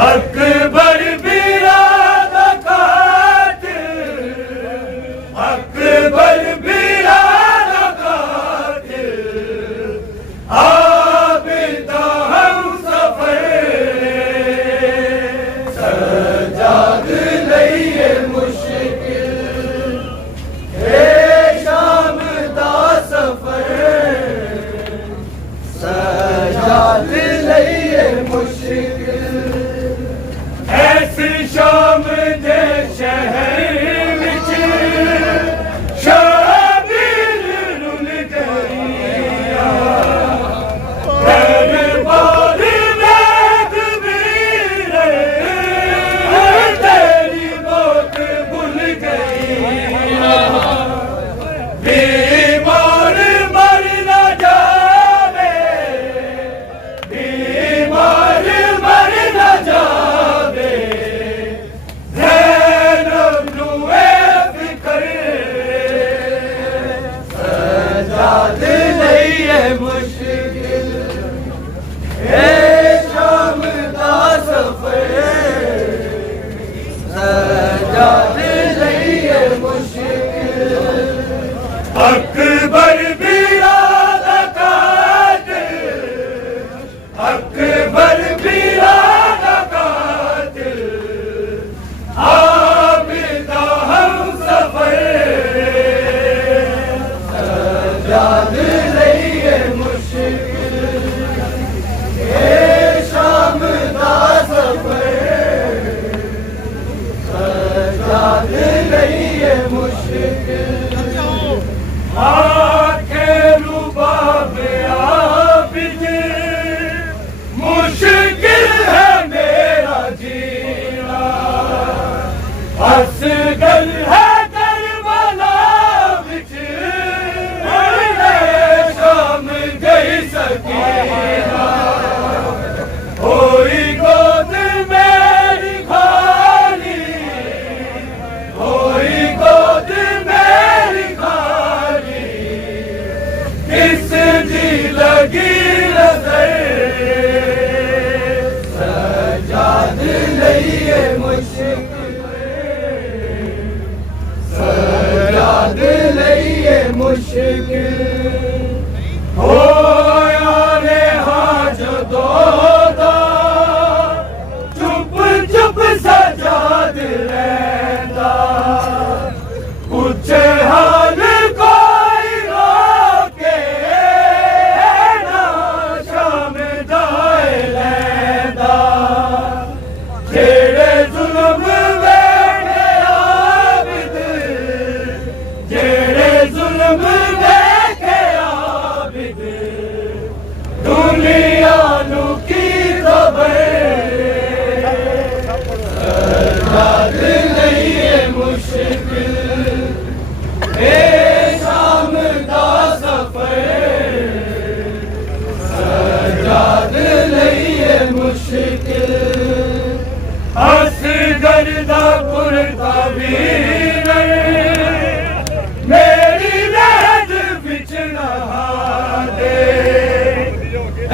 अकबर बिरादा कातिल, अकबर बिरादा कातिल, आबिदा हम सफर सजाद लइए मुश्किल हे शाम दा सफर सजाद लइए मुश्किल ऐसी शाम दे शहर विच शाबिर रुल गईया दरबार वेद वीर तेरी मौत भुल गईया बीमार मर न जावे बीमार मर न जावे ज़ैनब नुए फिकर सजाद लइए मुश्किल हे शाम दा सफर सजाद लइए मुश्किल अकबर बिरादा कातिल, अकबर बिरादा कातिल, आबिदा हम सफर सजाद लइए मुश्किल हे शाम दा सफर सजाद लइए मुश्किल आखे रुबाब आबिद मुश्किल है मेरा जीना असगल है करबला विच शाम गई सकीना होई गोद मेरी खाली होई गोद मेरी खाली किस दी लगी नजर सजाद लइए मुश्किल सजाद लइए मुश्किल होया ने हाज दो चुप चुप सजाद लैंदा पूछे हाल कोई रोके ना शाम दाए लैंदा जेड़े जुल्म वेखे आबिद जेड़े जुल्म वेखे आबिद दुनिया नू की खबर सजाद लइए मुश्किल हे शाम दा सफर सजाद लइए मुश्किल असगर दा पुरता वीर मेरी रहद विच नहा दे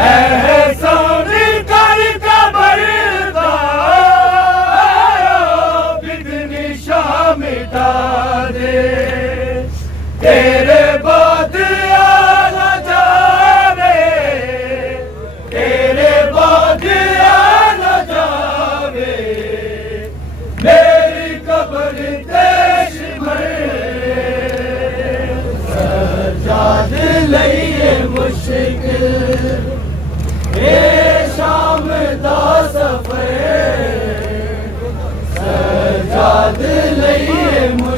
एहसान कर कबर दा आबिद निशान मिटा दे तेरे बाद आना जावे तेरे बाद आना जावे मेरी कब्र देश में सजाद लइए मुश्किल हे शाम दा सफर सजाद लइए मुश्किल